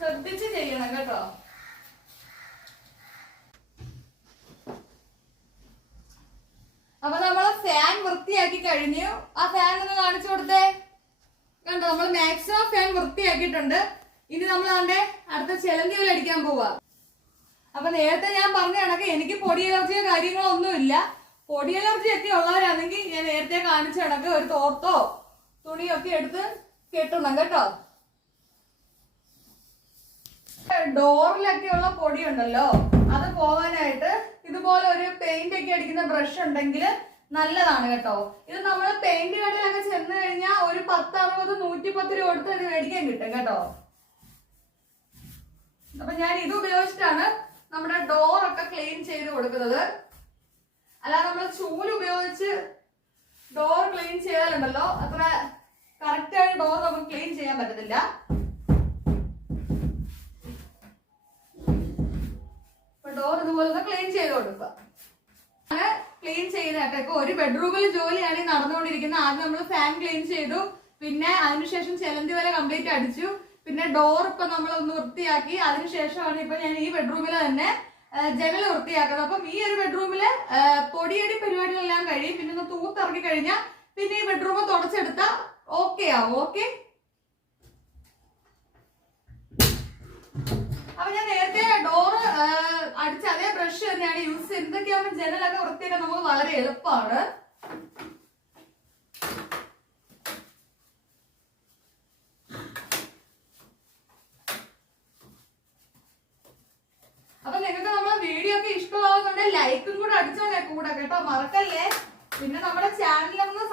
ശ്രദ്ധിച്ച് ചെയ്യണം കേട്ടോ. അപ്പൊ നമ്മള് ഫാൻ വൃത്തിയാക്കി കഴിഞ്ഞു. ആ ഫാൻ ഒന്ന് കാണിച്ചു കൊടുത്തേ. കണ്ടോ, നമ്മൾ മാക്സിമം ഫാൻ വൃത്തിയാക്കിയിട്ടുണ്ട്. ഇനി നമ്മൾ അതിന്റെ അടുത്ത ചിലന്തി വല അടിക്കാൻ പോവാ. അപ്പൊ നേരത്തെ ഞാൻ പറഞ്ഞ കണക്ക് എനിക്ക് പൊടി അലർജിയോ കാര്യങ്ങളോ ഒന്നുമില്ല. പൊടി അലർജി ഒക്കെ ഉള്ളവരാണെങ്കിൽ ഞാൻ നേരത്തെ കാണിച്ച കണക്ക് ഒരു തോർത്തോ തുണിയോ ഒക്കെ എടുത്ത് കെട്ടണം കേട്ടോ. ഡോറിലൊക്കെ ഉള്ള പൊടി ഉണ്ടല്ലോ, അത് പോകാനായിട്ട് ഇതുപോലെ ഒരു പെയിന്റ് ഒക്കെ അടിക്കുന്ന ബ്രഷ് ഉണ്ടെങ്കിൽ നല്ലതാണ് കേട്ടോ. ഇത് നമ്മൾ പെയിന്റ് കടയിലൊക്കെ ചെന്ന് കഴിഞ്ഞാൽ ഒരു 10-60 110 രൂപ കൊടുത്ത് ഇത് മേടിക്കാൻ കിട്ടും കേട്ടോ. അപ്പൊ ഞാൻ ഇത് ഉപയോഗിച്ചിട്ടാണ് നമ്മുടെ ഡോറൊക്കെ ക്ലീൻ ചെയ്ത് കൊടുക്കുന്നത്. അല്ലാതെ നമ്മൾ ചൂല് ഉപയോഗിച്ച് ഡോർ ക്ലീൻ ചെയ്താലുണ്ടല്ലോ അത്ര കറക്റ്റ് ആയിട്ട് ഡോർ നമുക്ക് ക്ലീൻ ചെയ്യാൻ പറ്റത്തില്ല. ഡോർ ഇതുപോലെ ക്ലീൻ ചെയ്ത് കൊടുക്കുക. ക്ലീൻ ചെയ്തിട്ട് ഇപ്പൊ ഒരു ബെഡ്റൂമിൽ ജോലിയാണ് നടന്നുകൊണ്ടിരിക്കുന്നത്. ആദ്യം നമ്മൾ ഫാൻ ക്ലീൻ ചെയ്തു, പിന്നെ അതിനുശേഷം ചിലന്തി വല കംപ്ലീറ്റ് അടിച്ചു, പിന്നെ ഡോർ ഇപ്പൊ നമ്മൾ ഒന്ന് വൃത്തിയാക്കി. അതിനുശേഷമാണ് ഇപ്പൊ ഞാൻ ഈ ബെഡ്റൂമിൽ തന്നെ ജനൽ വൃത്തിയാക്കുന്നത്. അപ്പം ഈ ഒരു ബെഡ്റൂമില് പൊടിയടി പരിപാടികളെല്ലാം കഴിയും. പിന്നെ ഒന്ന് തൂത്തിറക്കി കഴിഞ്ഞാൽ പിന്നെ ഈ ബെഡ്റൂം തുടച്ചെടുത്താ ഓക്കെ ആവും. ഓക്കെ, അപ്പൊ ഞാൻ നേരത്തെ ഡോറ് അടിച്ച അതേ ബ്രഷ് തന്നെയാണ് യൂസ് ചെയ്യുന്നത്. എന്തൊക്കെയാവുമ്പോൾ ജനലൊക്കെ വൃത്തിയാക്കാൻ നമുക്ക് വളരെ എളുപ്പമാണ്. അപ്പൊ നിങ്ങൾക്ക് നമ്മളെ വീഡിയോ ഒക്കെ ഇഷ്ടമാവുന്നുണ്ടെങ്കിൽ ലൈക്കും കൂടെ അടിച്ചോണ്ടേ കൂടെ കേട്ടോ, മറക്കല്ലേ. പിന്നെ നമ്മുടെ ചാനലൊന്ന്